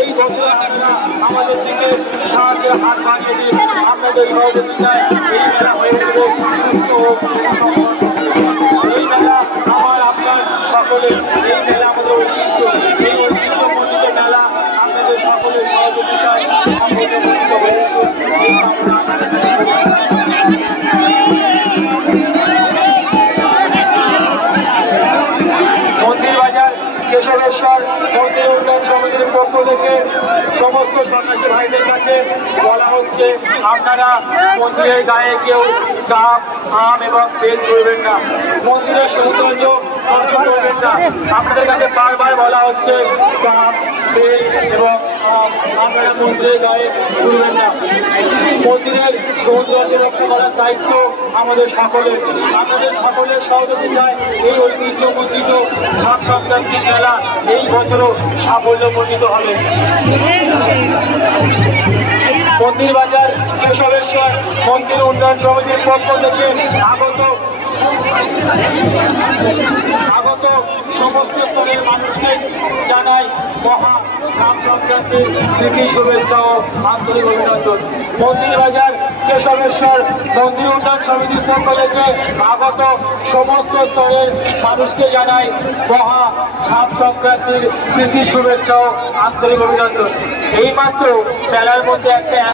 এই বছর আমাদের দিকে সাহায্যের হাত বাড়িয়ে দিন, আপনাদের সহযোগিতায় এই মেলা হয়ে গেলে এই মেলা আমার আপনার সকলের, এই মেলা আমাদের ঐতিহ্য, এই ঐতিহ্যমণ্ডিত মেলা আপনাদের সকলের সহযোগিতায় মন্দিরবাজার কেশবেশ্বর মন্দির উন্নয়ন সমিতির পক্ষ থেকে সমস্ত সন্ন্যাসী ভাইদের কাছে বলা হচ্ছে, আপনারা মন্দিরের গায়ে কেউ ডাব, আম এবং বেল করবেন না, মন্দিরের সৌন্দর্য নষ্ট করবেন না। আপনাদের কাছে বারবার বলা হচ্ছে ডাব, বেল এবং আম আপনারা মন্দিরের গায়ে করবেন না। মন্দিরের সৌন্দর্য রক্ষা করার দায়িত্ব আমাদের সকলের, আপনাদের সকলের সহযোগিতায় এই ঐতিহ্যমণ্ডিত সাত সংক্রান্তির মেলা এই বছরও সাফল্যমণ্ডিত হবে। মন্দিরবাজার কেশবেশ্বর মন্দির উন্নয়ন সমিতির পক্ষ থেকে আগত সমস্ত স্তরের মানুষকে জানাই মহা সাত সংক্রান্তির প্রীতি শুভেচ্ছা ও আন্তরিক অভিনন্দন। মন্দিরবাজার কেশবেশ্বর মন্দির উন্নয়ন সমিতির পক্ষ থেকে আগত সমস্ত স্তরের মানুষকে জানাই মহা সাত সংক্রান্তির প্রীতি শুভেচ্ছা ও আন্তরিক অভিনন্দন। এইমাত্র মেলার মধ্যে একটা